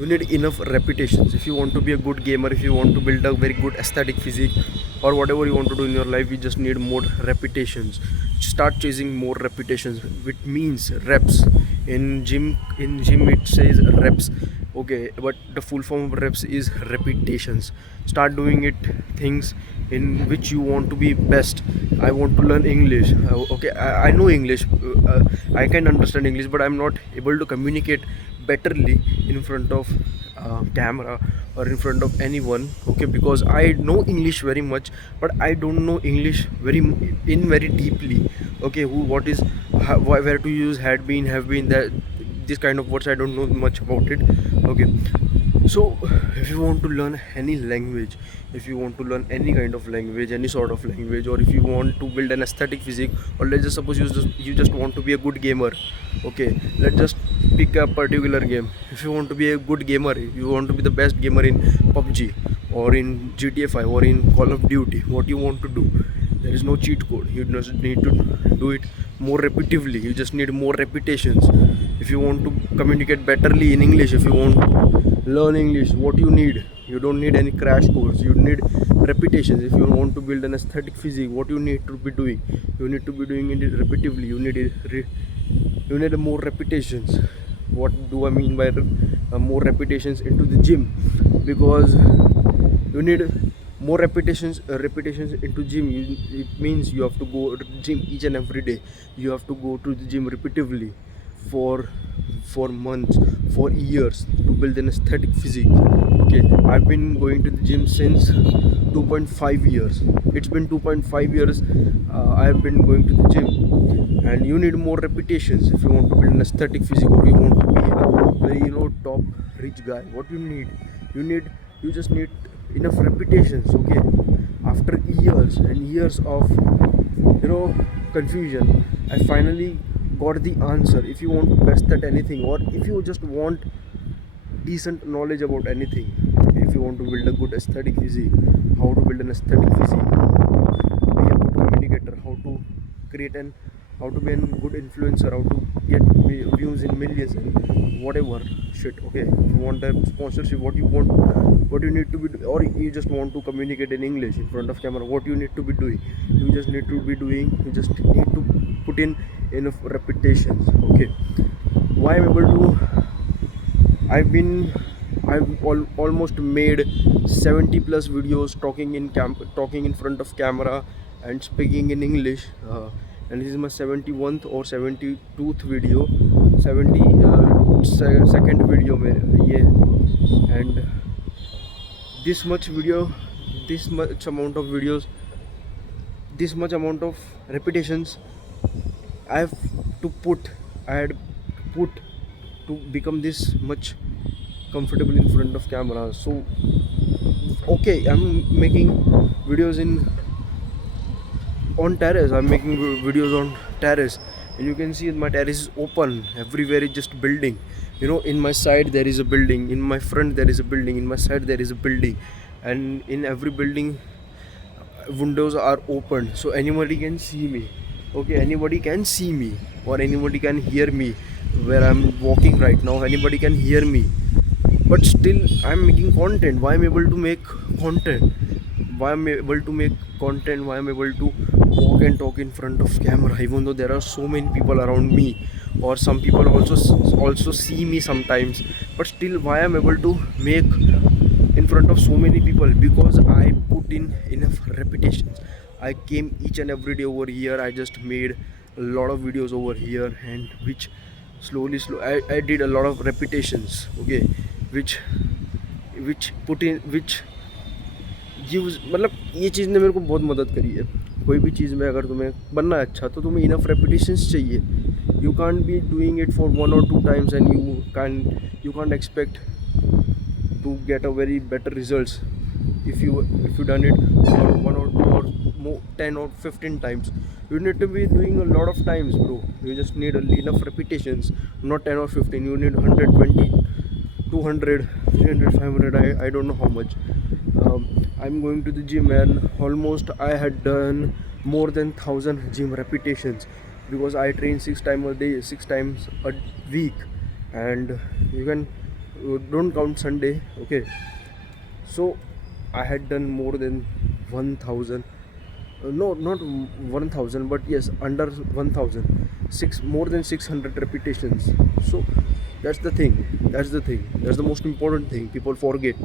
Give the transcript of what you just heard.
you need enough repetitions. If you want to be a good gamer, if you want to build a very good aesthetic physique, or whatever you want to do in your life, you just need more repetitions. Start chasing more repetitions, which means reps. In gym it says reps, okay, but the full form of reps is repetitions. Start doing it things in which you want to be best. I want to learn English. Okay, I know English. I can understand English, but I'm not able to communicate betterly in front of camera or in front of anyone. Okay, because I know English very much, but I don't know English very deeply. Okay, who, what is, how, where to use had been, have been, that this kind of words I don't know much about it. Okay, so if you want to learn any language, if you want to learn any kind of language, any sort of language, or if you want to build an aesthetic physique, or let's just suppose you just want to be a good gamer. Okay, let's just pick a particular game. If you want to be a good gamer, if you want to be the best gamer in PUBG or in GTA 5 or in Call of Duty, what you want to do, there is no cheat code. You just need to do it more repetitively. You just need more repetitions. If you want to communicate betterly in English, if you want to learn English, what you need, you don't need any crash course, you need repetitions. If you want to build an aesthetic physique, what you need to be doing, you need to be doing it repetitively. You need more repetitions. What do I mean by more repetitions? Into the gym, because you need more repetitions into gym. It means you have to go to the gym each and every day. You have to go to the gym repetitively for months, for years, to build an aesthetic physique. Okay, I've been going to the gym since 2.5 years. It's been 2.5 years I've been going to the gym. And you need more repetitions if you want to build an aesthetic physique, or you want to be a very, top rich guy. What you just need enough repetitions. Okay, after years and years of confusion, I finally got the answer. If you want to best at anything, or if you just want decent knowledge about anything, if you want to build a good aesthetic physique, how to build an aesthetic physique, be a good communicator, how to be a good influencer, how to get views in millions and whatever shit. Okay, you want a sponsorship, what you need to be, or you just want to communicate in English in front of camera, what you need to be doing, you just need to put in enough repetitions. Okay, why I'm able to, I've almost made 70 plus videos talking in front of camera and speaking in English, and this is my 71st or 72th video, 70 second video yeah. And this much video, this much amount of videos, this much amount of repetitions I have to put, I had put to become this much comfortable in front of camera. So okay, I'm making videos on terrace. I'm making videos on terrace, and you can see my terrace is open. Everywhere is just building. In my side there is a building, in my front there is a building, in my side there is a building, and in every building windows are open, so anybody can see me. Okay, anybody can see me, or anybody can hear me where I'm walking right now. Anybody can hear me, but still I'm making content. Why I'm able to make content, why I'm able to make content, why I'm able to walk and talk in front of camera, even though there are so many people around me, or some people also see me sometimes, but still why I'm able to make in front of so many people? Because I put in enough repetitions. I came each and every day over here. I just made a lot of videos over here, and which I did a lot of repetitions. Okay, which put in which gives, मतलब ये चीज़ ने मेरे को बहुत मदद करी है. कोई भी चीज़ में अगर तुम्हें बनना है अच्छा, तो तुम्हें इनफ रेपिटेशंस चाहिए. You can't be doing it for 1 or 2 times, and you can't expect to get a very better results if you done it for 1 or 2 or more, 10 or 15 times. You need to be doing a lot of times, bro. You just need enough repetitions, not 10 or 15. You need 120, 200, 300, 500. I don't know how much. I'm going to the gym, and almost I had done more than 1,000 gym repetitions, because I train 6 times a day, 6 times a week. And you can don't count Sunday. Okay, so I had done more than 1000, no, not 1000, but yes, under 1000, more than 600 repetitions. So that's the thing, that's the most important thing people forget.